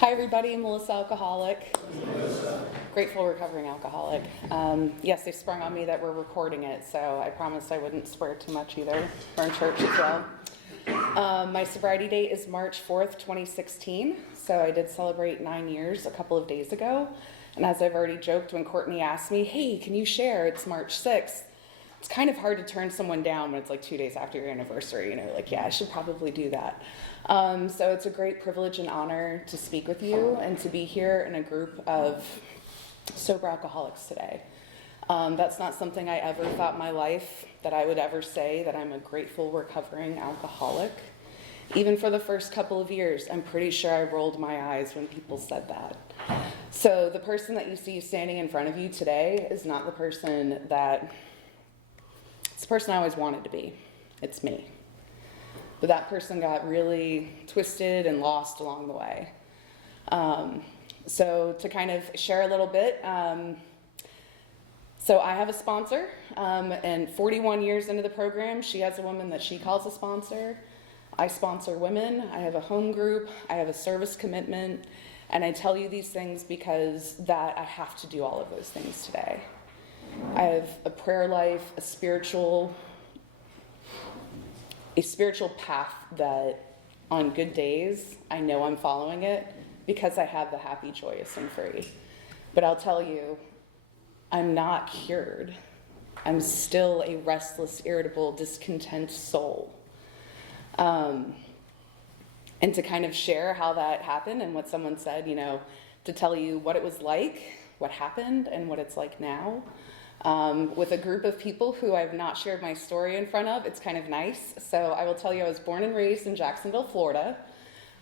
Hi everybody, I'm Melissa, alcoholic. Grateful recovering alcoholic. Yes, they sprung on me that we're recording it, so I promised I wouldn't swear too much either. We're in church as well. My sobriety date is March 4th, 2016, so I did celebrate 9 years a couple of days ago. And as I've already joked when Courtney asked me, hey, can you share? It's March 6th. It's kind of hard to turn someone down when it's like 2 days after your anniversary, like, yeah, I should probably do that. So it's a great privilege and honor to speak with you and to be here in a group of sober alcoholics today. That's not something I ever thought in my life that I would ever say, that I'm a grateful recovering alcoholic. Even for the first couple of years, I'm pretty sure I rolled my eyes when people said that. So the person that you see standing in front of you today is not the person that... It's the person I always wanted to be. It's me. But that person got really twisted and lost along the way. So to kind of share a little bit, so I have a sponsor, and 41 years into the program, she has a woman that she calls a sponsor. I sponsor women. I have a home group. I have a service commitment. And I tell you these things because that I have to do all of those things today. I have a prayer life, a spiritual path that on good days, I know I'm following it because I have the happy, joyous, and free. But I'll tell you, I'm not cured. I'm still a restless, irritable, discontent soul. And to kind of share how that happened and what someone said, to tell you what it was like, what happened, and what it's like now. With a group of people who I've not shared my story in front of, it's kind of nice. So I will tell you, I was born and raised in Jacksonville, Florida.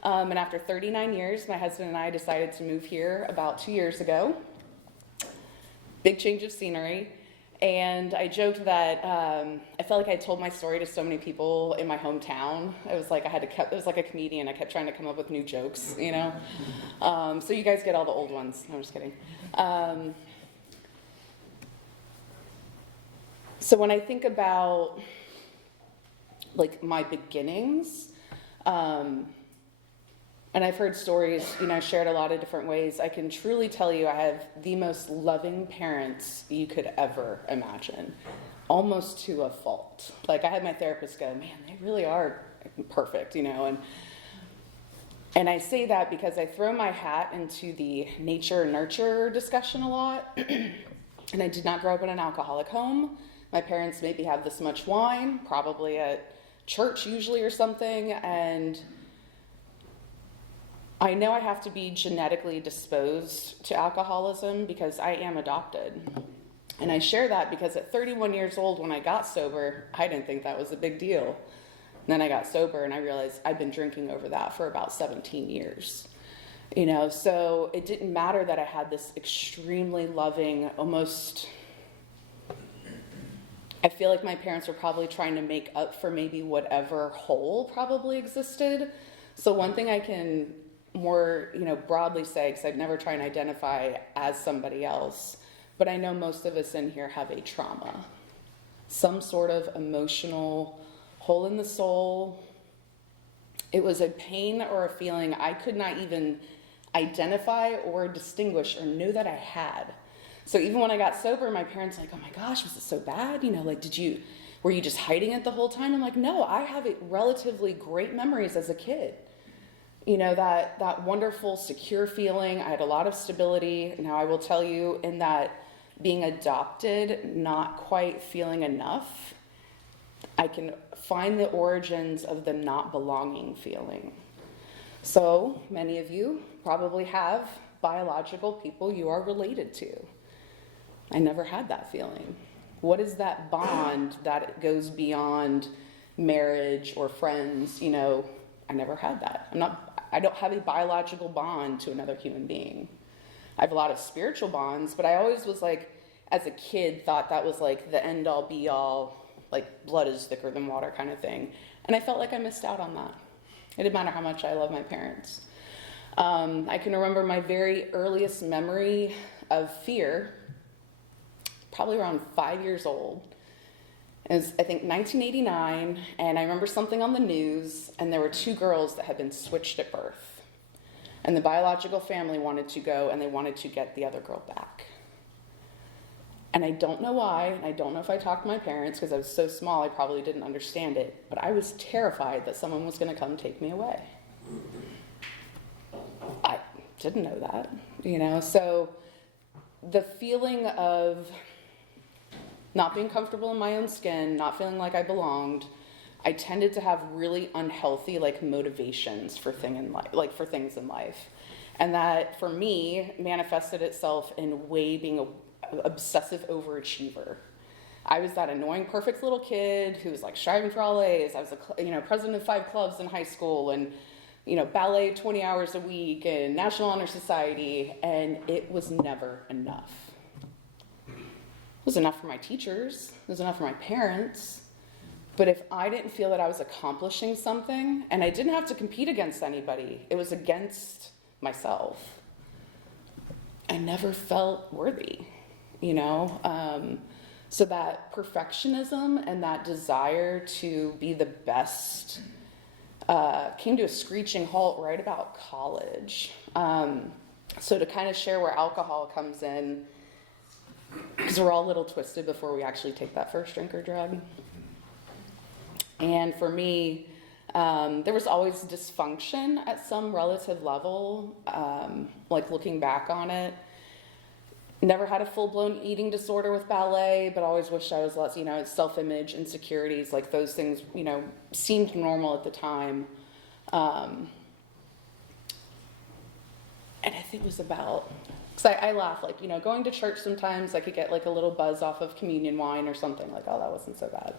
And after 39 years, my husband and I decided to move here about 2 years ago. Big change of scenery. And I joked that I felt like I told my story to so many people in my hometown. It was like it was like a comedian. I kept trying to come up with new jokes, So you guys get all the old ones. No, I'm just kidding. So when I think about like my beginnings, and I've heard stories, shared a lot of different ways, I can truly tell you I have the most loving parents you could ever imagine, almost to a fault. Like I had my therapist go, man, they really are perfect, and I say that because I throw my hat into the nature-nurture discussion a lot, and I did not grow up in an alcoholic home. My parents maybe have this much wine, probably at church usually or something, and I know I have to be genetically disposed to alcoholism because I am adopted. And I share that because at 31 years old when I got sober, I didn't think that was a big deal. And then I got sober and I realized I'd been drinking over that for about 17 years. So it didn't matter that I had this extremely loving, almost... I feel like my parents were probably trying to make up for maybe whatever hole probably existed. So one thing I can more, broadly say, because I'd never try and identify as somebody else, but I know most of us in here have a trauma. Some sort of emotional hole in the soul. It was a pain or a feeling I could not even identify or distinguish or know that I had. So even when I got sober, my parents were like, oh my gosh, was it so bad? Were you just hiding it the whole time? I'm like, no, I have relatively great memories as a kid. That wonderful, secure feeling. I had a lot of stability. Now I will tell you in that being adopted, not quite feeling enough, I can find the origins of the not belonging feeling. So many of you probably have biological people you are related to. I never had that feeling. What is that bond that goes beyond marriage or friends? I never had that. I don't have a biological bond to another human being. I have a lot of spiritual bonds, but I always was like, as a kid, thought that was like the end all be all, like blood is thicker than water kind of thing. And I felt like I missed out on that. It didn't matter how much I love my parents. I can remember my very earliest memory of fear, probably around 5 years old. It was, I think, 1989, and I remember something on the news, and there were 2 girls that had been switched at birth. And the biological family wanted to go, and they wanted to get the other girl back. And I don't know why, and I don't know if I talked to my parents, because I was so small I probably didn't understand it, but I was terrified that someone was going to come take me away. I didn't know that, so the feeling of not being comfortable in my own skin, not feeling like I belonged, I tended to have really unhealthy motivations for things in life. And that for me manifested itself in being an obsessive overachiever. I was that annoying perfect little kid who was striving for all A's. I was president of 5 clubs in high school, and ballet 20 hours a week and National Honor Society, and it was never enough. It was enough for my teachers, it was enough for my parents, but if I didn't feel that I was accomplishing something, and I didn't have to compete against anybody, it was against myself, I never felt worthy, so that perfectionism and that desire to be the best came to a screeching halt right about college. So to kind of share where alcohol comes in, because we're all a little twisted before we actually take that first drink or drug. And for me, there was always dysfunction at some relative level, looking back on it. Never had a full-blown eating disorder with ballet, but always wished I was less, self-image, insecurities, those things, seemed normal at the time. And I think it was about, because I laugh, going to church sometimes I could get a little buzz off of communion wine or something, oh, that wasn't so bad.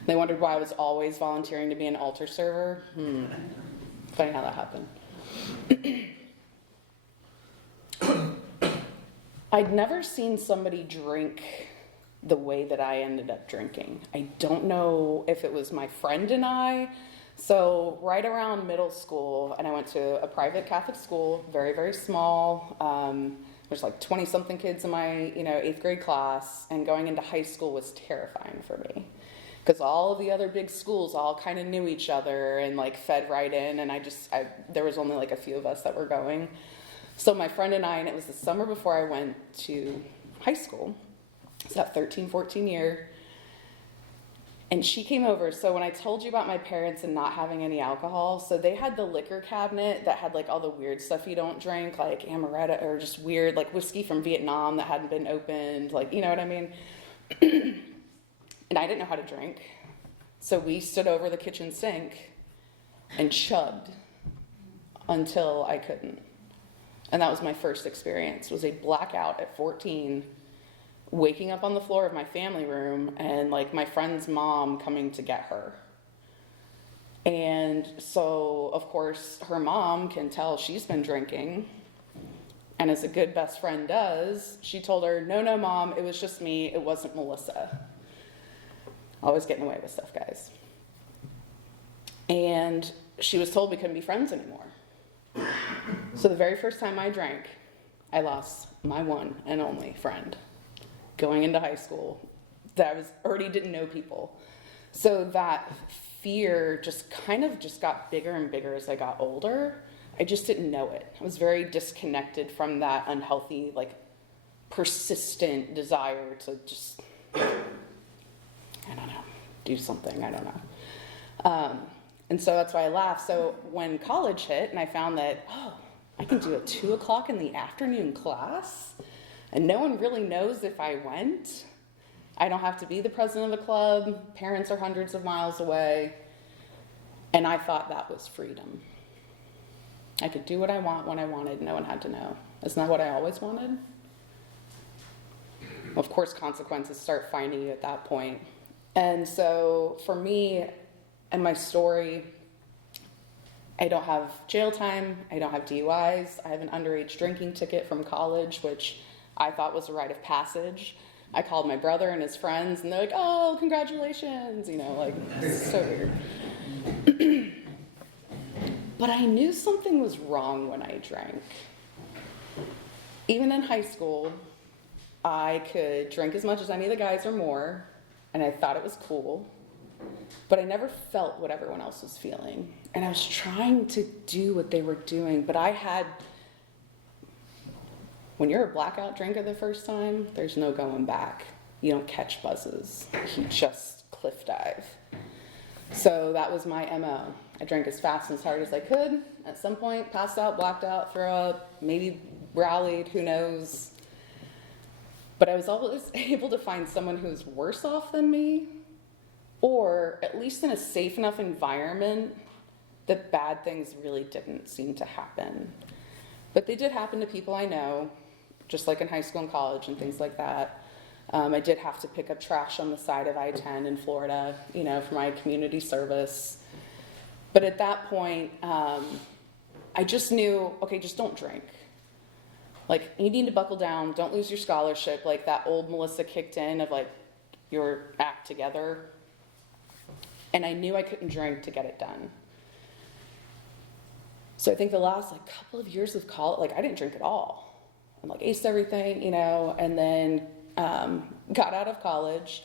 And they wondered why I was always volunteering to be an altar server. Funny how that happened. I'd never seen somebody drink the way that I ended up drinking. I don't know if it was my friend and I. So right around middle school, and I went to a private Catholic school, very, very small. There's 20-something kids in my 8th grade class, and going into high school was terrifying for me. Because all of the other big schools all kind of knew each other and fed right in, and there was only a few of us that were going. So my friend and I, and it was the summer before I went to high school, it's that 13, 14 year, and she came over. So when I told you about my parents and not having any alcohol, so they had the liquor cabinet that had all the weird stuff you don't drink, like amaretto, or just weird, whiskey from Vietnam that hadn't been opened, you know what I mean? And I didn't know how to drink. So we stood over the kitchen sink and chugged until I couldn't. And that was my first experience, was a blackout at 14, waking up on the floor of my family room and my friend's mom coming to get her. And so, of course, her mom can tell she's been drinking. And as a good best friend does, she told her, no, Mom, it was just me, it wasn't Melissa. Always getting away with stuff, guys. And she was told we couldn't be friends anymore. So the very first time I drank, I lost my one and only friend going into high school that I already didn't know people. So that fear just got bigger and bigger as I got older. I just didn't know it. I was very disconnected from that unhealthy, persistent desire to just, do something, I don't know. And so that's why I laugh. So when college hit and I found that, I can do a 2:00 in the afternoon class and no one really knows if I went. I don't have to be the president of the club. Parents are hundreds of miles away. And I thought that was freedom. I could do what I want when I wanted. No one had to know. Isn't that what I always wanted? Of course, consequences start finding you at that point. And so for me and my story, I don't have jail time. I don't have DUIs. I have an underage drinking ticket from college, which I thought was a rite of passage. I called my brother and his friends, and they're like, oh, congratulations. It's so weird. But I knew something was wrong when I drank. Even in high school, I could drink as much as any of the guys or more, and I thought it was cool. But I never felt what everyone else was feeling. And I was trying to do what they were doing, but when you're a blackout drinker the first time, there's no going back. You don't catch buzzes. You just cliff dive. So that was my MO. I drank as fast and as hard as I could. At some point, passed out, blacked out, threw up, maybe rallied, who knows. But I was always able to find someone who's worse off than me, or at least in a safe enough environment that bad things really didn't seem to happen. But they did happen to people I know, just like in high school and college and things like that. I did have to pick up trash on the side of I-10 in Florida, for my community service. But at that point, I just knew, okay, just don't drink. Like, you need to buckle down, don't lose your scholarship, like that old Melissa kicked in of like, your act together. And I knew I couldn't drink to get it done. So I think the last couple of years of college, I didn't drink at all. And aced everything, and then got out of college,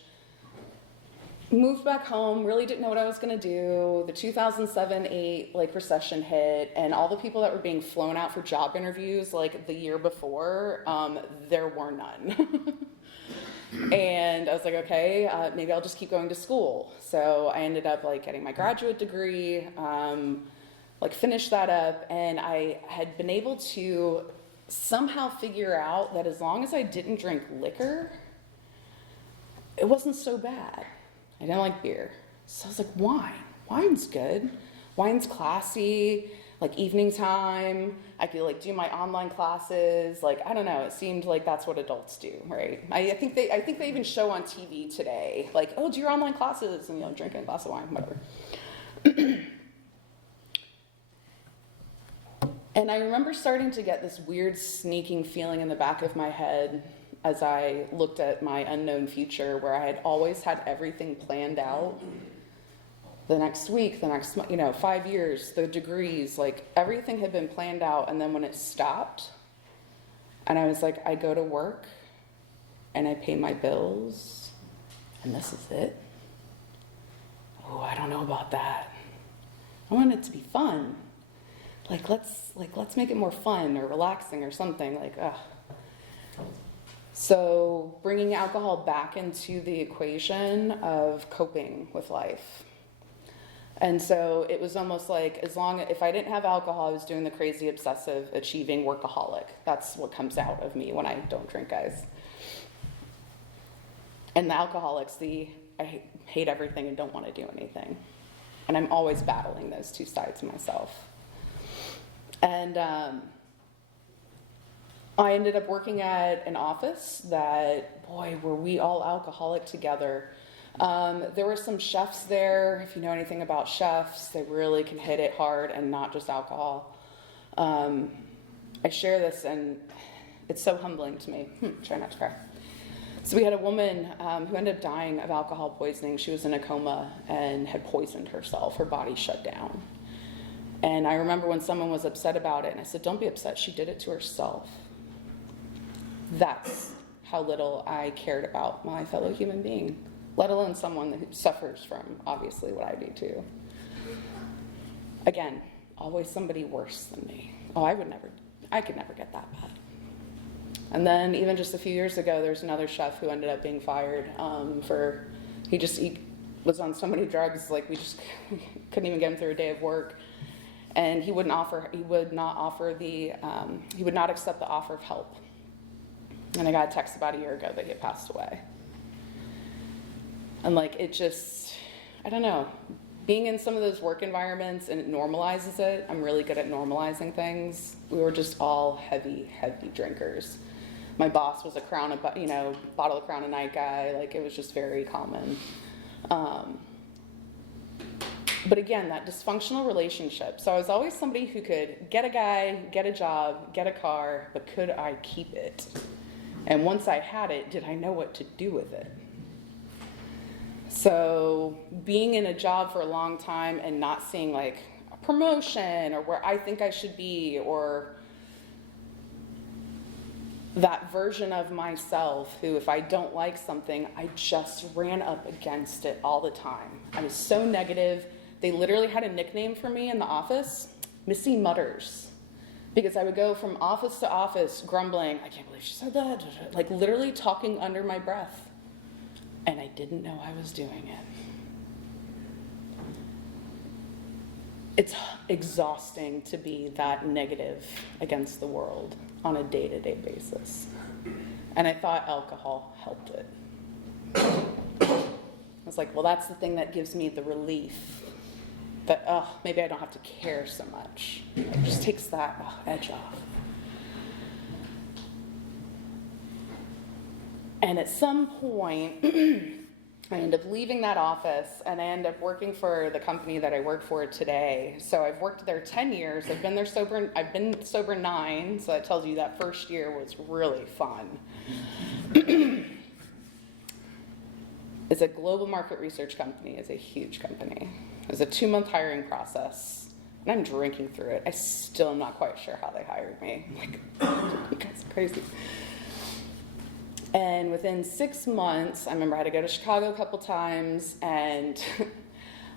moved back home, really didn't know what I was gonna do. The 2007-08 recession hit, and all the people that were being flown out for job interviews the year before, there were none. And I was like, okay, maybe I'll just keep going to school. So I ended up getting my graduate degree, finished that up, and I had been able to somehow figure out that as long as I didn't drink liquor, it wasn't so bad. I didn't like beer. So I was like, wine. Wine's good. Wine's classy, evening time. I could do my online classes. I don't know, it seemed like that's what adults do, right? I think they even show on TV today, oh, do your online classes and drinking a glass of wine, whatever. And I remember starting to get this weird sneaking feeling in the back of my head as I looked at my unknown future, where I had always had everything planned out. The next week, the next month, 5 years, the degrees, everything had been planned out. And then when it stopped, and I was like, I go to work and I pay my bills and this is it. Oh, I don't know about that. I want it to be fun. Let's make it more fun or relaxing or something. So bringing alcohol back into the equation of coping with life. And so it was almost if I didn't have alcohol, I was doing the crazy obsessive achieving workaholic. That's what comes out of me when I don't drink, guys. And the alcoholics, I hate everything and don't want to do anything. And I'm always battling those two sides of myself. And I ended up working at an office that, boy, were we all alcoholic together. There were some chefs there. If you know anything about chefs, they really can hit it hard and not just alcohol. I share this and it's so humbling to me. Try not to cry. So we had a woman who ended up dying of alcohol poisoning. She was in a coma and had poisoned herself. Her body shut down. And I remember when someone was upset about it, and I said, don't be upset, she did it to herself. That's how little I cared about my fellow human being, let alone someone who suffers from, obviously, what I do too. Again, always somebody worse than me. Oh, I could never get that bad. And then even just a few years ago, there's another chef who ended up being fired he was on so many drugs, we just couldn't even get him through a day of work. And he would not accept the offer of help. And I got a text about a year ago that he had passed away. And I don't know, being in some of those work environments and it normalizes it. I'm really good at normalizing things. We were just all heavy, heavy drinkers. My boss was a bottle of Crown a night guy. It was just very common. But again, that dysfunctional relationship. So I was always somebody who could get a guy, get a job, get a car, but could I keep it? And once I had it, did I know what to do with it? So being in a job for a long time and not seeing a promotion or where I think I should be, or that version of myself who, if I don't like something, I just ran up against it all the time. I was so negative. They literally had a nickname for me in the office, Missy Mutters, because I would go from office to office grumbling, I can't believe she said that, like literally talking under my breath. And I didn't know I was doing it. It's exhausting to be that negative against the world on a day-to-day basis. And I thought alcohol helped it. I was like, well, that's the thing that gives me the relief that, maybe I don't have to care so much. It just takes that edge off. And at some point, I end up leaving that office and I end up working for the company that I work for today. So I've worked there 10 years. I've been sober 9, so that tells you that first year was really fun. It's a global market research company. It's a huge company. It was a 2-month hiring process, and I'm drinking through it. I still am not quite sure how they hired me. I'm like, you guys are crazy. And within 6 months, I remember I had to go to Chicago a couple times, and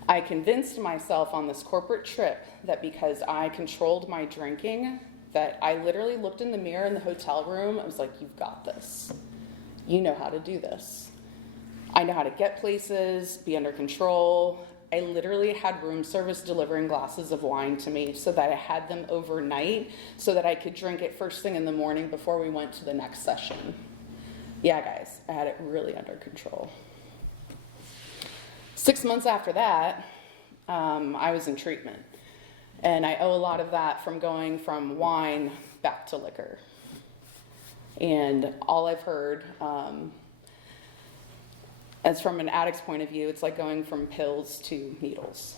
I convinced myself on this corporate trip that because I controlled my drinking, that I literally looked in the mirror in the hotel room. I was like, you've got this. You know how to do this. I know how to get places, be under control. I literally had room service delivering glasses of wine to me so that I had them overnight so that I could drink it first thing in the morning before we went to the next session. Yeah, guys, I had it really under control. 6 months after that, I was in treatment. And I owe a lot of that from going from wine back to liquor. And all I've heard, as from an addict's point of view, it's like going from pills to needles.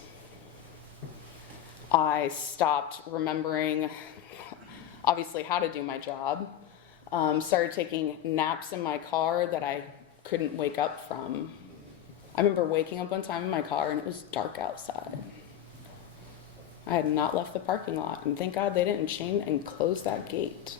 I stopped remembering, obviously, how to do my job. Started taking naps in my car that I couldn't wake up from. I remember waking up one time in my car and it was dark outside. I had not left the parking lot, and thank God they didn't chain and close that gate.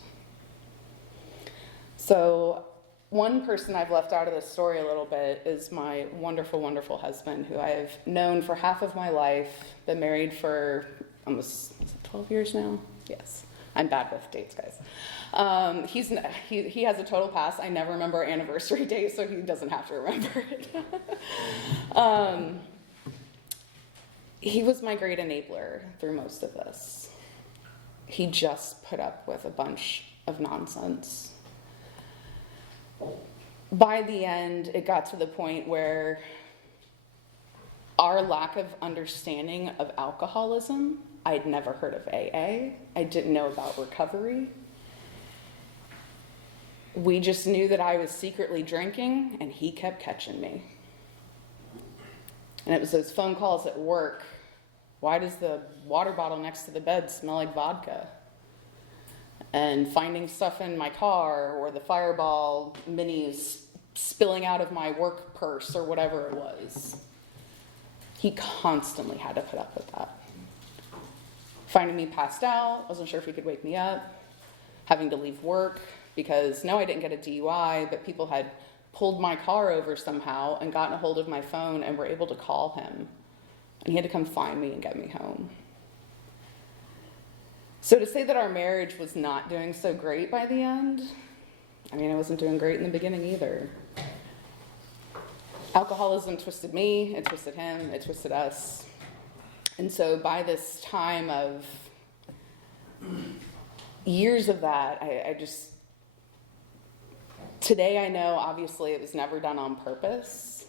So one person I've left out of this story a little bit is my wonderful, wonderful husband, who I have known for half of my life, been married for almost 12 years now? Yes. I'm bad with dates, guys. He has a total pass. I never remember our anniversary date, so he doesn't have to remember it. He was my great enabler through most of this. He just put up with a bunch of nonsense. By the end, it got to the point where our lack of understanding of alcoholism, I'd never heard of AA. I didn't know about recovery. We just knew that I was secretly drinking, and he kept catching me. And it was those phone calls at work. Why does the water bottle next to the bed smell like vodka? And finding stuff in my car, or the Fireball minis spilling out of my work purse, or whatever it was. He constantly had to put up with that. Finding me passed out, wasn't sure if he could wake me up. Having to leave work because, no, I didn't get a DUI, but people had pulled my car over somehow and gotten a hold of my phone and were able to call him. And he had to come find me and get me home. So to say that our marriage was not doing so great by the end, I mean, I wasn't doing great in the beginning either. Alcoholism twisted me, it twisted him, it twisted us. And so by this time of years of that, I just, today I know obviously it was never done on purpose,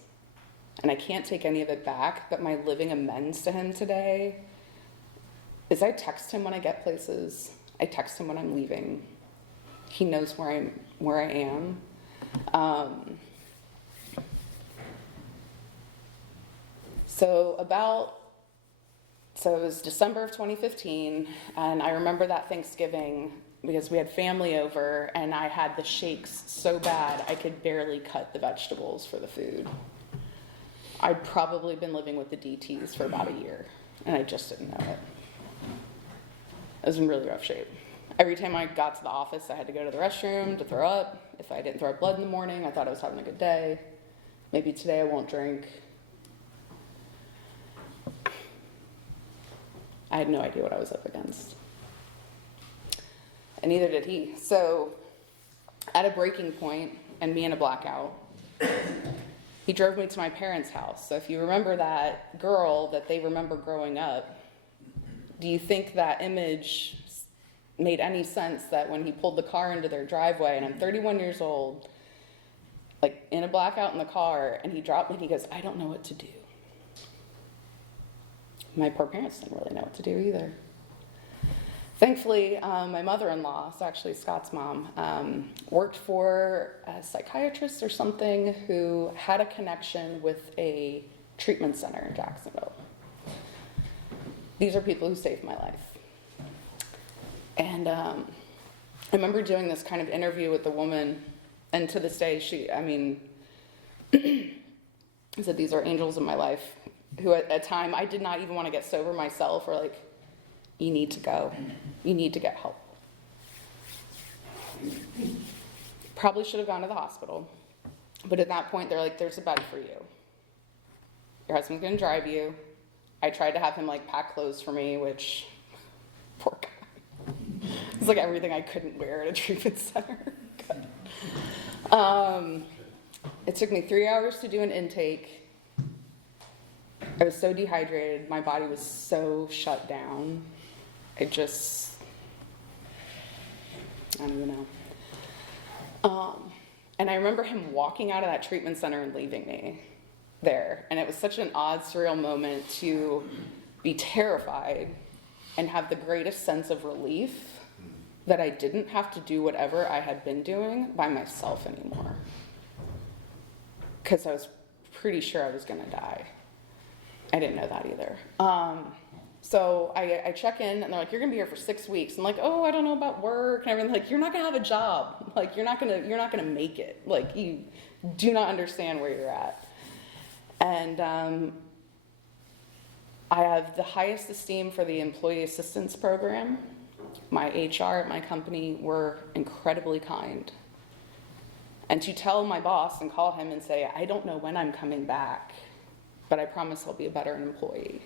and I can't take any of it back, but my living amends to him today is I text him when I get places, I text him when I'm leaving. He knows where I am. So it was December of 2015, and I remember that Thanksgiving because we had family over, and I had the shakes so bad I could barely cut the vegetables for the food. I'd probably been living with the DTs for about a year, and I just didn't know it. I was in really rough shape. Every time I got to the office, I had to go to the restroom to throw up. If I didn't throw up blood in the morning, I thought I was having a good day. Maybe today I won't drink. I had no idea what I was up against. And neither did he. So, at a breaking point, and me in a blackout, he drove me to my parents' house. So if you remember that girl that they remember growing up, do you think that image made any sense that when he pulled the car into their driveway, and I'm 31 years old, like in a blackout in the car, and he dropped me and he goes, I don't know what to do. My poor parents didn't really know what to do either. Thankfully, my mother-in-law, it's actually Scott's mom, worked for a psychiatrist or something who had a connection with a treatment center in Jacksonville. These are people who saved my life. And I remember doing this kind of interview with the woman, and to this day, I said, these are angels in my life, who at a time I did not even want to get sober myself, or like, you need to go. You need to get help. Probably should have gone to the hospital. But at that point, they're like, there's a bed for you. Your husband's going to drive you. I tried to have him like pack clothes for me, which, poor guy. It's like everything I couldn't wear at a treatment center. It took me 3 hours to do an intake. I was so dehydrated. My body was so shut down. I don't even know. And I remember him walking out of that treatment center and leaving me there. And it was such an odd, surreal moment to be terrified and have the greatest sense of relief that I didn't have to do whatever I had been doing by myself anymore. Because I was pretty sure I was going to die. I didn't know that either. So I check in, and they're like, you're going to be here for 6 weeks. I'm like, oh, I don't know about work and everything. Like, you're not going to have a job. Like, you're not going to make it. Like, you do not understand where you're at. And I have the highest esteem for the employee assistance program. My HR at my company were incredibly kind. And to tell my boss and call him and say, I don't know when I'm coming back, but I promise I'll be a better employee.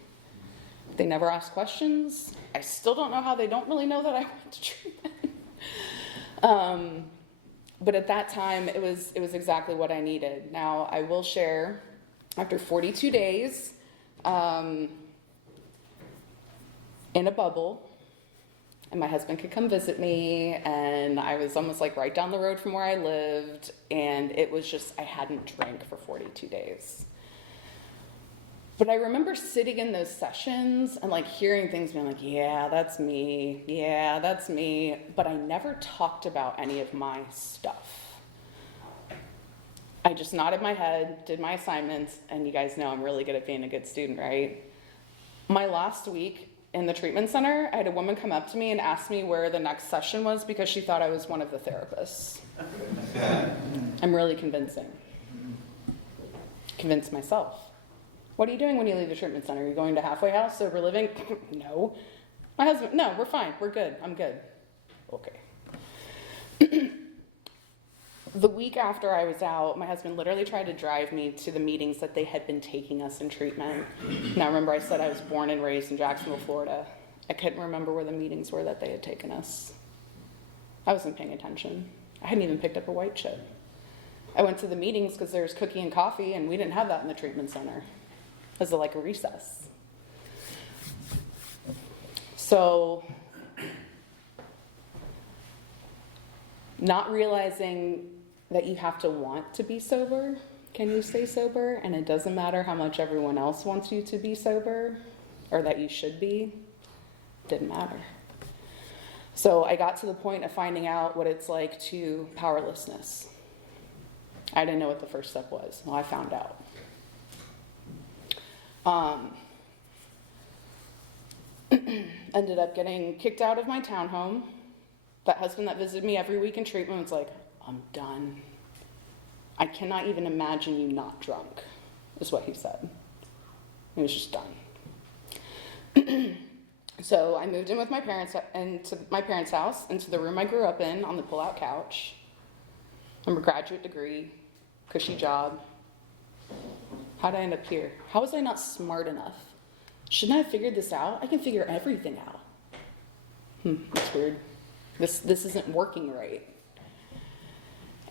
They never ask questions. I still don't know how they don't really know that I went to treatment. But at that time, it was exactly what I needed. Now, I will share, after 42 days, in a bubble, and my husband could come visit me, and I was almost like right down the road from where I lived, and it was just, I hadn't drank for 42 days. But I remember sitting in those sessions and like hearing things being like, yeah, that's me, but I never talked about any of my stuff. I just nodded my head, did my assignments, and you guys know I'm really good at being a good student, right? My last week in the treatment center, I had a woman come up to me and ask me where the next session was because she thought I was one of the therapists. I'm really convincing. Convince myself. What are you doing when you leave the treatment center? Are you going to halfway house, sober living? No. My husband, no, we're fine. We're good. I'm good. Okay. The week after I was out, my husband literally tried to drive me to the meetings that they had been taking us in treatment. Now, remember I said I was born and raised in Jacksonville, Florida. I couldn't remember where the meetings were that they had taken us. I wasn't paying attention. I hadn't even picked up a white chip. I went to the meetings because there was cookie and coffee, and we didn't have that in the treatment center. It was like a recess. So, not realizing that you have to want to be sober. Can you stay sober? And it doesn't matter how much everyone else wants you to be sober or that you should be. Didn't matter. So I got to the point of finding out what it's like to powerlessness. I didn't know what the first step was. Well, I found out. Ended up getting kicked out of my townhome. That husband that visited me every week in treatment was like, I'm done. I cannot even imagine you not drunk, is what he said. He was just done. So I moved in with my parents into my parents' house, into the room I grew up in on the pull-out couch. I'm a graduate degree, cushy job. How did I end up here? How was I not smart enough? Shouldn't I have figured this out? I can figure everything out. That's weird. This isn't working right.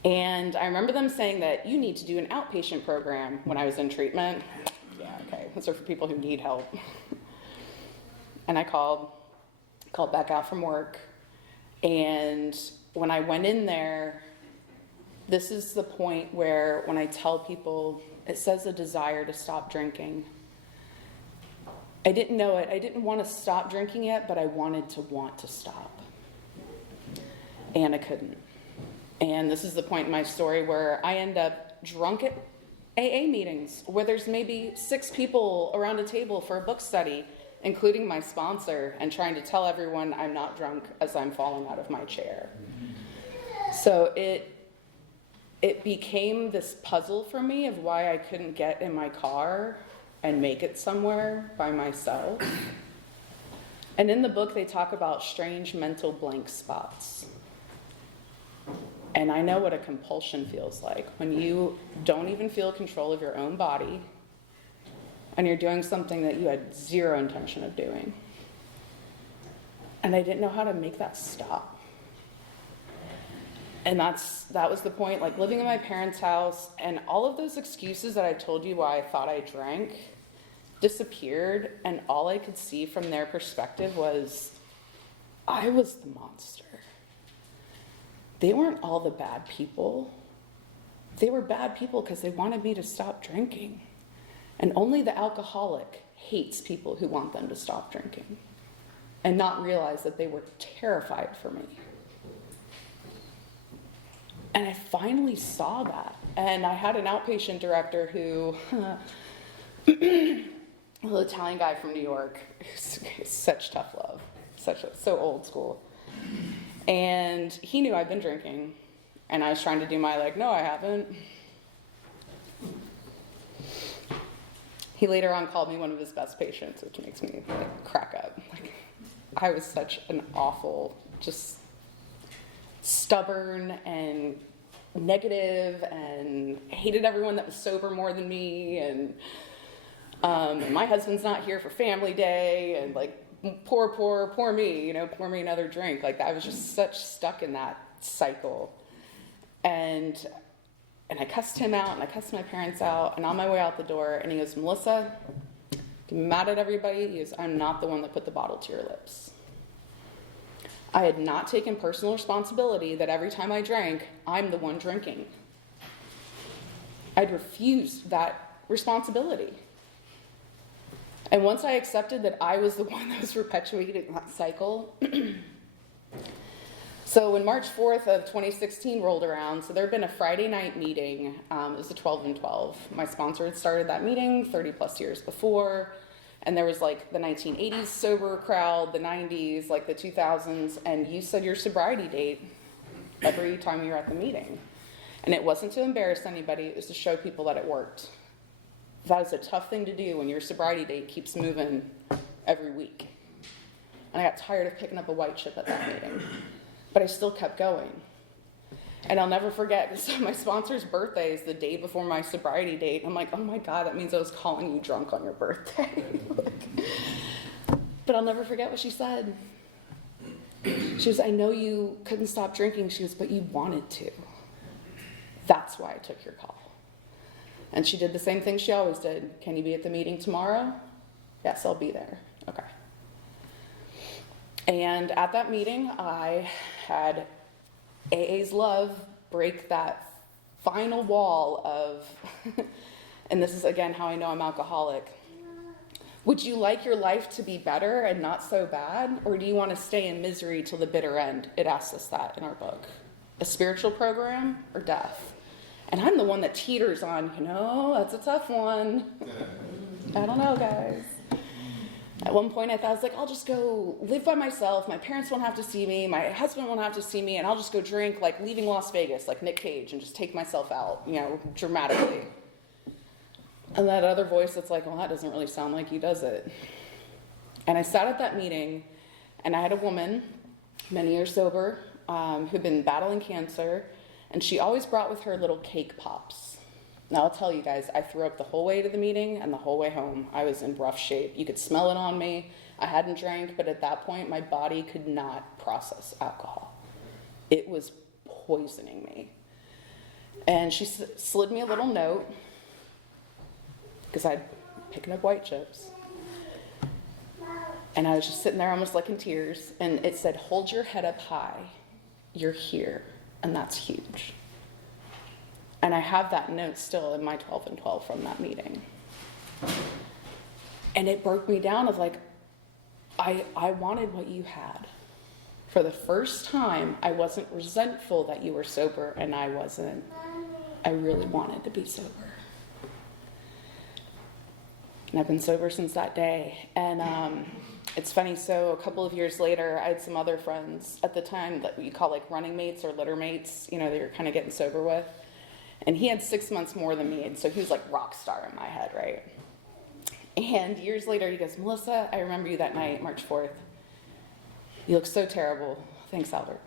And I remember them saying that you need to do an outpatient program when I was in treatment. Yeah, okay, those are for people who need help. And I called back out from work. And when I went in there, this is the point where when I tell people, it says a desire to stop drinking. I didn't know it. I didn't want to stop drinking yet, but I wanted to want to stop. And I couldn't. And this is the point in my story where I end up drunk at AA meetings, where there's maybe 6 people around a table for a book study, including my sponsor, and trying to tell everyone I'm not drunk as I'm falling out of my chair. So it became this puzzle for me of why I couldn't get in my car and make it somewhere by myself. And in the book, they talk about strange mental blank spots. And I know what a compulsion feels like when you don't even feel control of your own body and you're doing something that you had zero intention of doing. And I didn't know how to make that stop. And that was the point, like living in my parents' house, and all of those excuses that I told you why I thought I drank disappeared, and all I could see from their perspective was I was the monster. They weren't all the bad people. They were bad people because they wanted me to stop drinking. And only the alcoholic hates people who want them to stop drinking and not realize that they were terrified for me. And I finally saw that. And I had an outpatient director who, a little Italian guy from New York, such tough love, so old school. And he knew I'd been drinking, and I was trying to do my no, I haven't. He later on called me one of his best patients, which makes me crack up. I was such an awful, just stubborn and negative, and hated everyone that was sober more than me, and my husband's not here for family day, and poor me, pour me another drink. I was just stuck in that cycle. And I cussed him out, and I cussed my parents out, and on my way out the door, and he goes, Melissa, I'm mad at everybody. He goes, I'm not the one that put the bottle to your lips. I had not taken personal responsibility that every time I drank, I'm the one drinking. I'd refused that responsibility. And once I accepted that I was the one that was perpetuating that cycle, so when March 4th of 2016 rolled around, so there had been a Friday night meeting, it was the 12 and 12. My sponsor had started that meeting 30 plus years before, and there was the 1980s sober crowd, the 90s, the 2000s, and you said your sobriety date every time you were at the meeting. And it wasn't to embarrass anybody, it was to show people that it worked. That is a tough thing to do when your sobriety date keeps moving every week. And I got tired of picking up a white chip at that meeting. But I still kept going. And I'll never forget, because my sponsor's birthday is the day before my sobriety date. I'm like, oh my God, that means I was calling you drunk on your birthday. But I'll never forget what she said. She goes, I know you couldn't stop drinking. She goes, but you wanted to. That's why I took your call. And she did the same thing she always did. Can you be at the meeting tomorrow? Yes, I'll be there. Okay. And at that meeting, I had AA's love break that final wall of, and this is again how I know I'm alcoholic. Would you like your life to be better and not so bad? Or do you want to stay in misery till the bitter end? It asks us that in our book. A spiritual program or death? And I'm the one that teeters on, that's a tough one. I don't know, guys. At one point I thought, I was I'll just go live by myself. My parents won't have to see me. My husband won't have to see me. And I'll just go drink leaving Las Vegas, like Nick Cage, and just take myself out, dramatically. And that other voice that's well, that doesn't really sound like you, does it? And I sat at that meeting, and I had a woman, many years sober, who'd been battling cancer, and she always brought with her little cake pops. Now I'll tell you guys, I threw up the whole way to the meeting and the whole way home. I was in rough shape. You could smell it on me. I hadn't drank, but at that point, my body could not process alcohol. It was poisoning me. And she slid me a little note, because I'd picking up white chips. And I was just sitting there almost like in tears, and it said, "Hold your head up high. You're here, and that's huge." And I have that note still in my 12 and 12 from that meeting. And it broke me down of like, I wanted what you had. For the first time, I wasn't resentful that you were sober, and I wasn't. I really wanted to be sober. And I've been sober since that day. And it's funny, so a couple of years later, I had some other friends at the time that you call like running mates or litter mates, you know, that you're kind of getting sober with. And he had 6 months more than me, and so he was like rock star in my head, right? And years later, he goes, "Melissa, I remember you that night, March 4th. You look so terrible." Thanks, Albert.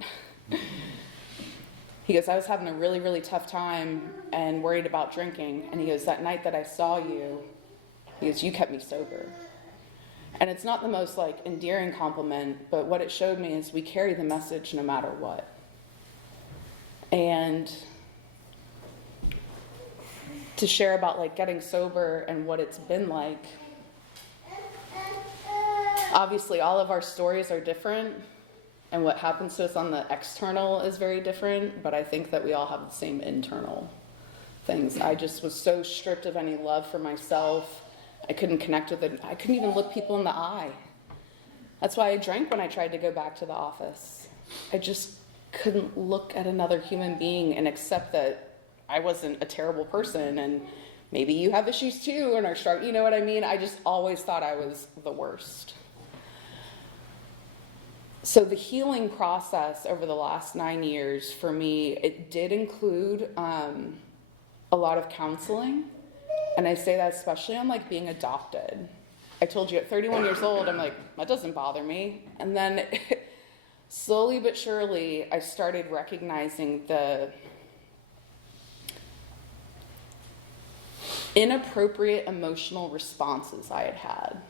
He goes, "I was having a really, really tough time and worried about drinking." And he goes, "That night that I saw you," he goes, "you kept me sober." And it's not the most like endearing compliment, but what it showed me is we carry the message no matter what. And to share about like getting sober and what it's been like. Obviously, all of our stories are different, and what happens to us on the external is very different, but I think that we all have the same internal things. I just was so stripped of any love for myself. I couldn't connect with it. I couldn't even look people in the eye. That's why I drank when I tried to go back to the office. I just couldn't look at another human being and accept that I wasn't a terrible person, and maybe you have issues too and are struggling, you know what I mean? I just always thought I was the worst. So the healing process over the last 9 years for me, it did include a lot of counseling. And I say that especially on like being adopted. I told you at 31 years old, I'm like, that doesn't bother me. And then slowly but surely, I started recognizing the inappropriate emotional responses I had had.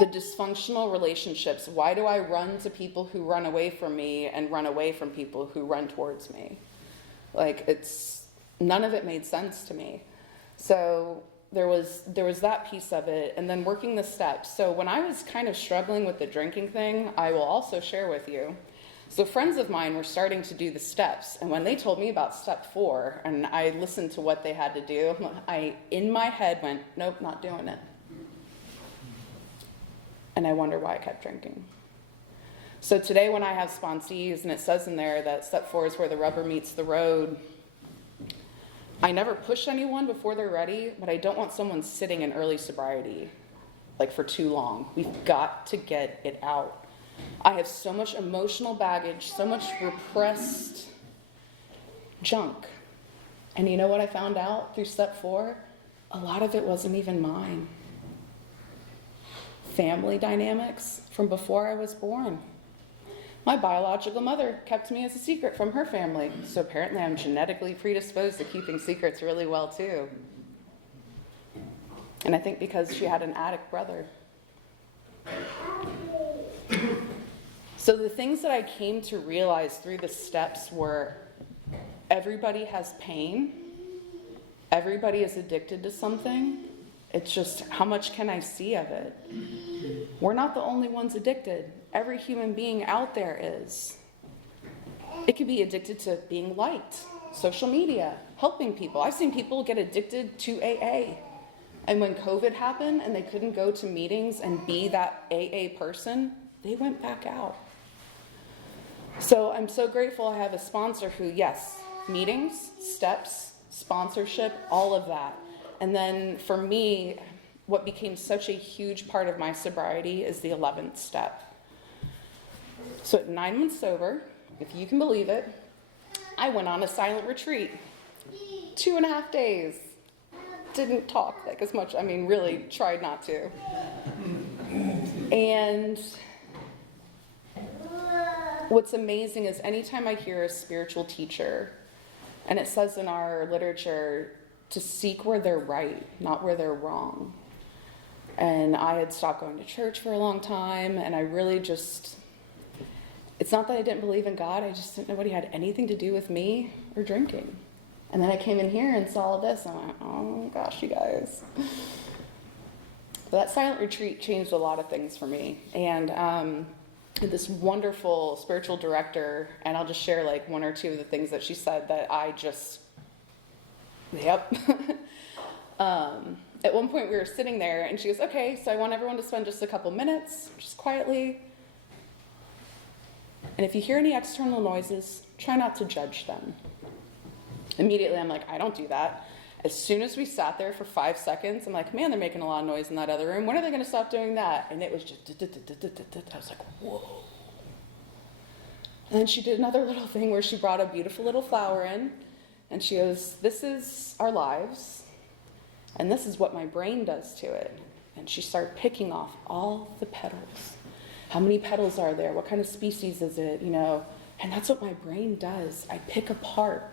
The dysfunctional relationships. Why do I run to people who run away from me and run away from people who run towards me? Like, none of it made sense to me. So there was that piece of it, and then working the steps. So when I was kind of struggling with the drinking thing, I will also share with you. So friends of mine were starting to do the steps, and when they told me about step 4, and I listened to what they had to do, I, in my head, went, nope, not doing it. And I wonder why I kept drinking. So today when I have sponsees, and it says in there that step 4 is where the rubber meets the road, I never push anyone before they're ready, but I don't want someone sitting in early sobriety, like for too long. We've got to get it out. I have so much emotional baggage, so much repressed junk. And you know what I found out through step 4? A lot of it wasn't even mine. Family dynamics from before I was born. My biological mother kept me as a secret from her family, so apparently I'm genetically predisposed to keeping secrets really well too. And I think because she had an addict brother. So the things that I came to realize through the steps were everybody has pain, everybody is addicted to something. It's just, how much can I see of it? We're not the only ones addicted. Every human being out there is. It could be addicted to being liked, social media, helping people. I've seen people get addicted to AA. And when COVID happened and they couldn't go to meetings and be that AA person, they went back out. So I'm so grateful I have a sponsor who, yes, meetings, steps, sponsorship, all of that. And then for me, what became such a huge part of my sobriety is the 11th step. So at 9 months sober, if you can believe it, I went on a silent retreat. 2.5 days. Didn't talk like as much, really tried not to. And what's amazing is anytime I hear a spiritual teacher, and it says in our literature to seek where they're right, not where they're wrong. And I had stopped going to church for a long time, and I really just, it's not that I didn't believe in God, I just didn't know what he had anything to do with me or drinking. And then I came in here and saw all this, and I went, oh gosh, you guys. But that silent retreat changed a lot of things for me. And this wonderful spiritual director, and I'll just share like one or two of the things that she said that I just, yep. At one point we were sitting there and she goes, okay, so I want everyone to spend just a couple minutes, just quietly. And if you hear any external noises, try not to judge them. Immediately I'm like, I don't do that. As soon as we sat there for 5 seconds, I'm like, man, they're making a lot of noise in that other room. When are they going to stop doing that? And it was just, I was like, whoa. And then she did another little thing where she brought a beautiful little flower in, and she goes, this is our lives, and this is what my brain does to it. And she started picking off all the petals. How many petals are there? What kind of species is it? You know, and that's what my brain does. I pick apart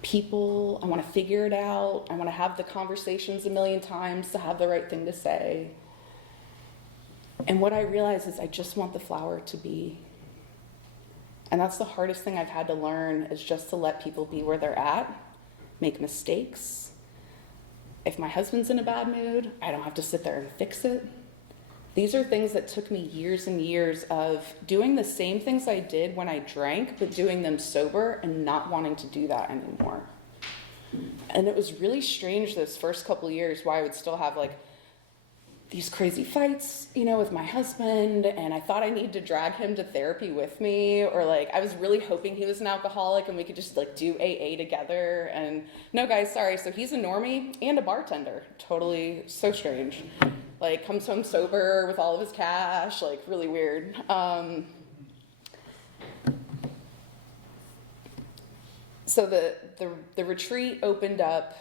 people. I want to figure it out. I want to have the conversations a million times to have the right thing to say. And what I realize is I just want the flower to be. And that's the hardest thing I've had to learn, is just to let people be where they're at, make mistakes. If my husband's in a bad mood, I don't have to sit there and fix it. These are things that took me years and years of doing the same things I did when I drank, but doing them sober and not wanting to do that anymore. And it was really strange those first couple of years why I would still have like these crazy fights, you know, with my husband, and I thought I needed to drag him to therapy with me, or like I was really hoping he was an alcoholic and we could just like do AA together. And no, guys, sorry. So he's a normie and a bartender. Totally so strange. Like comes home sober with all of his cash, like really weird. So the retreat opened up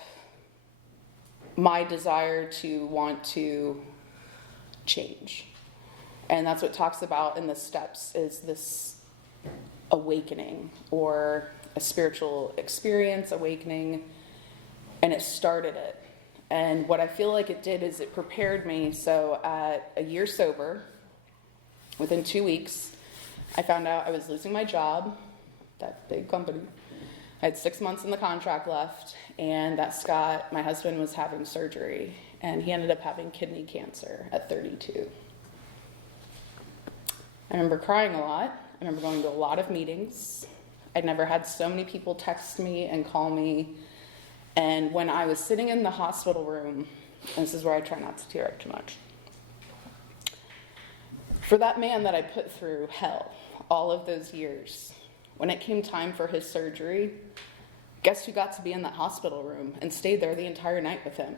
my desire to want to change. And that's what it talks about in the steps, is this awakening or a spiritual experience, awakening, and it started it. And what I feel like it did is it prepared me. So at a year sober, within 2 weeks, I found out I was losing my job, that big company. I had 6 months in the contract left, and that Scott, my husband, was having surgery, and he ended up having kidney cancer at 32. I remember crying a lot. I remember going to a lot of meetings. I'd never had so many people text me and call me. And when I was sitting in the hospital room, and this is where I try not to tear up too much, for that man that I put through hell all of those years, when it came time for his surgery, guess who got to be in that hospital room and stayed there the entire night with him?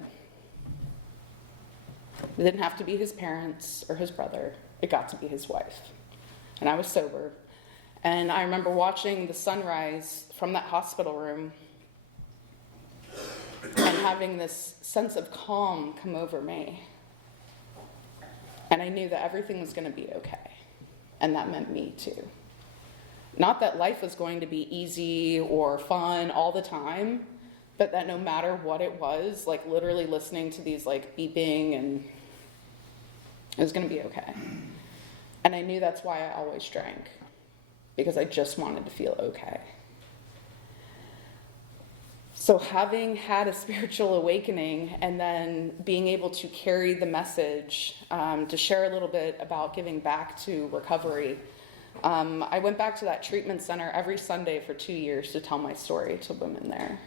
It didn't have to be his parents or his brother. It got to be his wife. And I was sober. And I remember watching the sunrise from that hospital room and having this sense of calm come over me. And I knew that everything was going to be okay. And that meant me too. Not that life was going to be easy or fun all the time, but that no matter what it was, like literally listening to these like beeping, and it was going to be okay. And I knew that's why I always drank, because I just wanted to feel okay. So having had a spiritual awakening and then being able to carry the message, to share a little bit about giving back to recovery, I went back to that treatment center every Sunday for 2 years to tell my story to women there.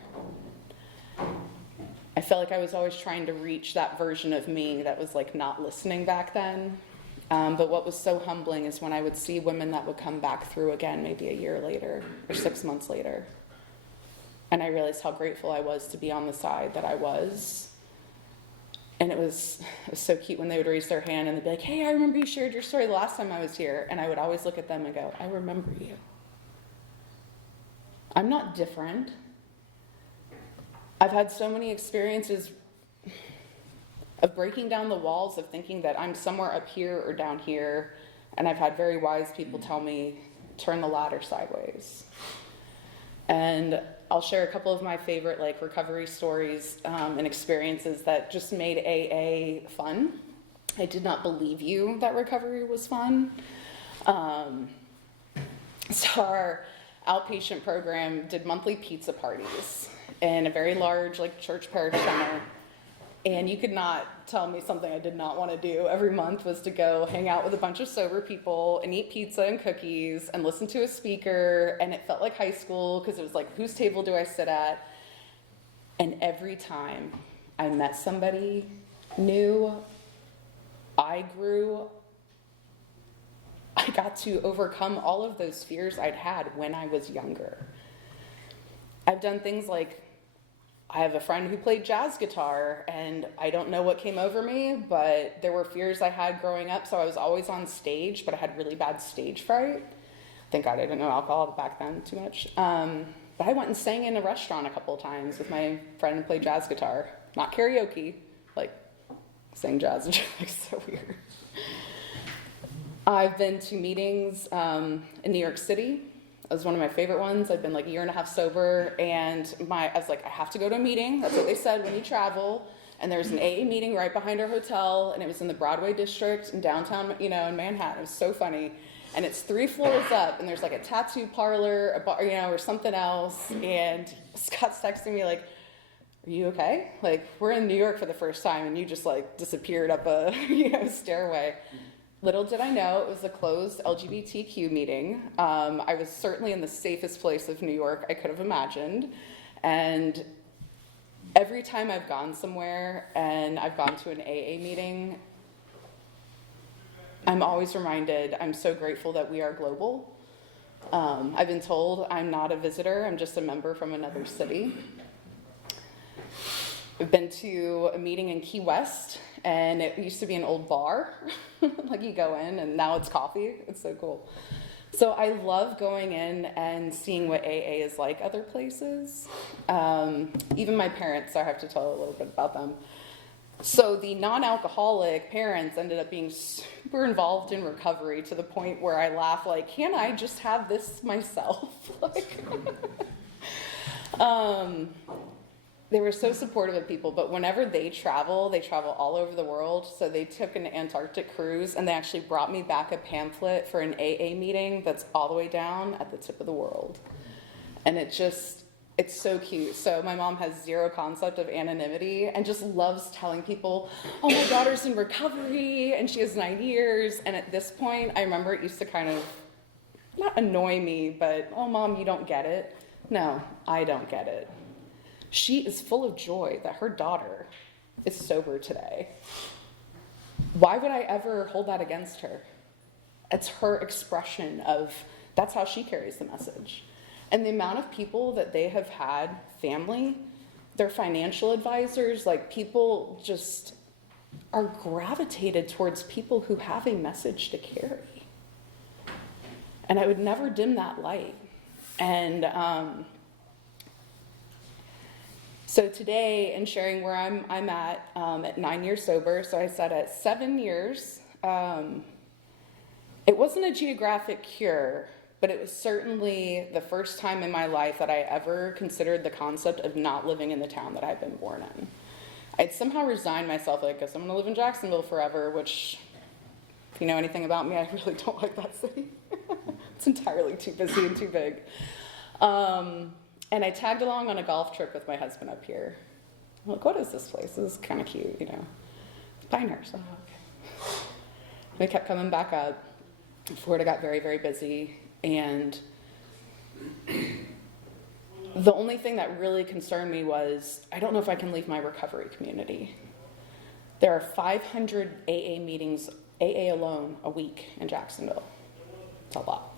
I felt like I was always trying to reach that version of me that was like not listening back then. But what was so humbling is when I would see women that would come back through again, maybe a year later or 6 months later. And I realized how grateful I was to be on the side that I was. And it was so cute when they would raise their hand and they'd be like, hey, I remember you shared your story the last time I was here. And I would always look at them and go, I remember you. I'm not different. I've had so many experiences. of breaking down the walls of thinking that I'm somewhere up here or down here. And I've had very wise people tell me, turn the ladder sideways. And I'll share a couple of my favorite recovery stories and experiences that just made AA fun. I did not believe you that recovery was fun. So our outpatient program did monthly pizza parties in a very large church parish center. And you could not tell me something I did not want to do every month was to go hang out with a bunch of sober people and eat pizza and cookies and listen to a speaker. And it felt like high school because it was like, whose table do I sit at? And every time I met somebody new, I grew, I got to overcome all of those fears I'd had when I was younger. I've done things like, I have a friend who played jazz guitar, and I don't know what came over me, but there were fears I had growing up, so I was always on stage, but I had really bad stage fright. Thank God I didn't know alcohol back then too much. But I went and sang in a restaurant a couple of times with my friend who played jazz guitar. Not karaoke, sang jazz, which is so weird. I've been to meetings in New York City. It was one of my favorite ones. I've been a year and a half sober, and I was like, I have to go to a meeting. That's what they said when you travel. And there's an AA meeting right behind our hotel, and it was in the Broadway district in downtown, in Manhattan. It was so funny. And it's 3 floors up, and there's a tattoo parlor, a bar, or something else. And Scott's texting me are you okay? We're in New York for the first time, and you just disappeared up a stairway. Little did I know it was a closed LGBTQ meeting. I was certainly in the safest place of New York I could have imagined. And every time I've gone somewhere and I've gone to an AA meeting, I'm always reminded, I'm so grateful that we are global. I've been told I'm not a visitor, I'm just a member from another city. I've been to a meeting in Key West, and it used to be an old bar. You go in, and now it's coffee. It's so cool. So I love going in and seeing what AA is like other places. Even my parents, I have to tell a little bit about them. So the non-alcoholic parents ended up being super involved in recovery to the point where I laugh can I just have this myself? They were so supportive of people, but whenever they travel all over the world. So they took an Antarctic cruise, and they actually brought me back a pamphlet for an AA meeting that's all the way down at the tip of the world. And it's so cute. So my mom has zero concept of anonymity and just loves telling people, oh, my daughter's in recovery, and she has 9 years. And at this point, I remember it used to kind of, not annoy me, but, oh, Mom, you don't get it. No, I don't get it. She is full of joy that her daughter is sober today. Why would I ever hold that against her? It's her expression of, that's how she carries the message. And the amount of people that they have had, family, their financial advisors, people just are gravitated towards people who have a message to carry. And I would never dim that light. And so today, in sharing where I'm at 9 years sober, so I said at 7 years, it wasn't a geographic cure, but it was certainly the first time in my life that I ever considered the concept of not living in the town that I'd been born in. I'd somehow resigned myself, I guess I'm gonna live in Jacksonville forever, which, if you know anything about me, I really don't like that city. It's entirely too busy and too big. And I tagged along on a golf trip with my husband up here. I'm like, what is this place? This is kind of cute, It's Pinehurst. Oh, okay. We kept coming back up. Florida got very, very busy. And the only thing that really concerned me was, I don't know if I can leave my recovery community. There are 500 AA meetings, AA alone, a week in Jacksonville. It's a lot.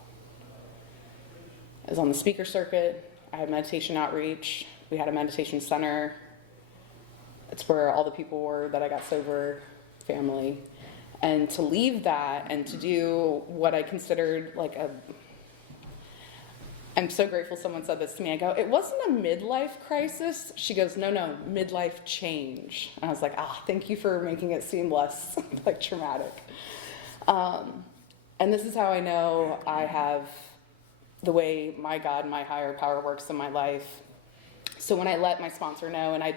I was on the speaker circuit. I had meditation outreach. We had a meditation center. It's where all the people were that I got sober, family. And to leave that and to do what I considered I'm so grateful someone said this to me. I go, it wasn't a midlife crisis. She goes, no, midlife change. And I was like, thank you for making it seem less like traumatic. And this is how I know I have the way my God, my higher power works in my life. So when I let my sponsor know, and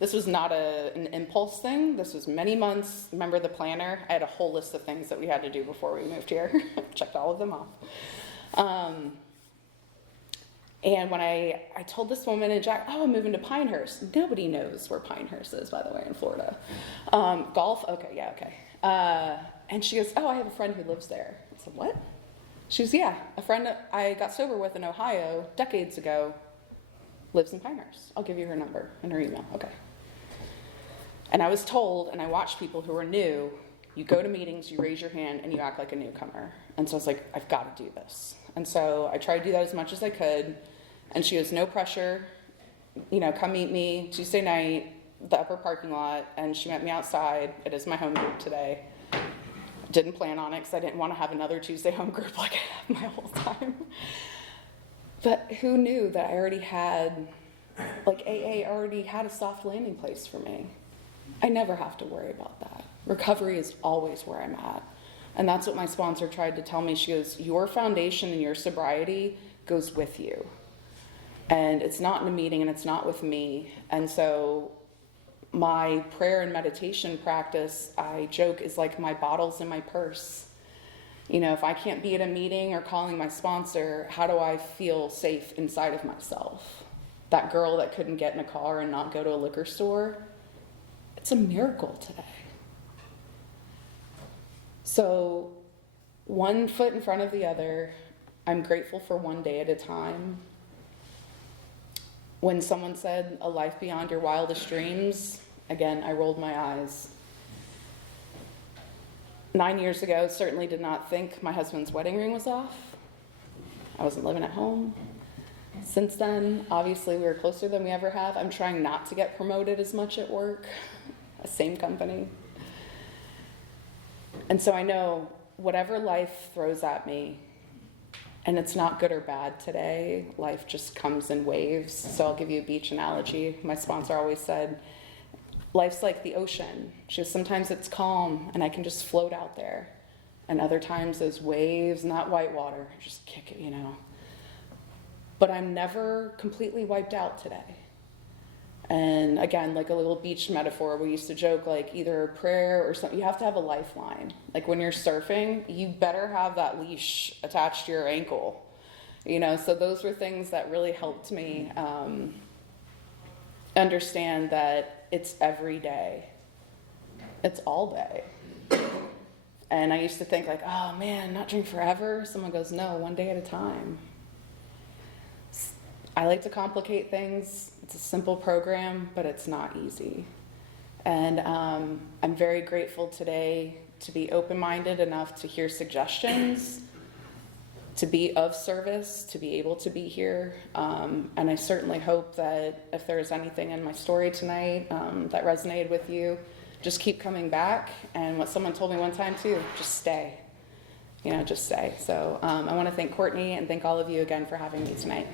this was not an impulse thing. This was many months. Remember the planner? I had a whole list of things that we had to do before we moved here. Checked all of them off. And when I told this woman in Jack, I'm moving to Pinehurst. Nobody knows where Pinehurst is, by the way, in Florida. Golf? Okay, yeah, okay. And she goes, I have a friend who lives there. I said, what? She goes, yeah, a friend that I got sober with in Ohio decades ago lives in Pinehurst. I'll give you her number and her email. Okay. And I was told, and I watched people who were new, you go to meetings, you raise your hand, and you act like a newcomer. And so I was like, I've got to do this. And so I tried to do that as much as I could. And she goes, no pressure, come meet me Tuesday night, the upper parking lot. And she met me outside. It is my home group today. Didn't plan on it because I didn't want to have another Tuesday home group like I have my whole time. But who knew that I already had, AA already had a soft landing place for me. I never have to worry about that. Recovery is always where I'm at. And that's what my sponsor tried to tell me. She goes, your foundation and your sobriety goes with you. And it's not in a meeting and it's not with me. And so my prayer and meditation practice, I joke, is like my bottles in my purse. If I can't be at a meeting or calling my sponsor, how do I feel safe inside of myself? That girl that couldn't get in a car and not go to a liquor store, it's a miracle today. So one foot in front of the other, I'm grateful for one day at a time. When someone said a life beyond your wildest dreams, again, I rolled my eyes. 9 years ago, certainly did not think my husband's wedding ring was off. I wasn't living at home. Since then, obviously, we were closer than we ever have. I'm trying not to get promoted as much at work, same company. And so I know whatever life throws at me, and it's not good or bad today, life just comes in waves. So I'll give you a beach analogy. My sponsor always said, life's like the ocean. She goes, sometimes it's calm and I can just float out there. And other times those waves, not white water, just kick it, But I'm never completely wiped out today. And again, like a little beach metaphor, we used to joke, like either a prayer or something, you have to have a lifeline. Like when you're surfing, you better have that leash attached to your ankle. So those were things that really helped me understand that it's every day. It's all day. And I used to think like, oh man, not drink forever. Someone goes, no, one day at a time. I like to complicate things. It's a simple program, but it's not easy. And I'm very grateful today to be open-minded enough to hear suggestions, to be of service, to be able to be here. And I certainly hope that if there's anything in my story tonight that resonated with you, just keep coming back. And what someone told me one time too, just stay. Just stay. So I want to thank Courtney and thank all of you again for having me tonight.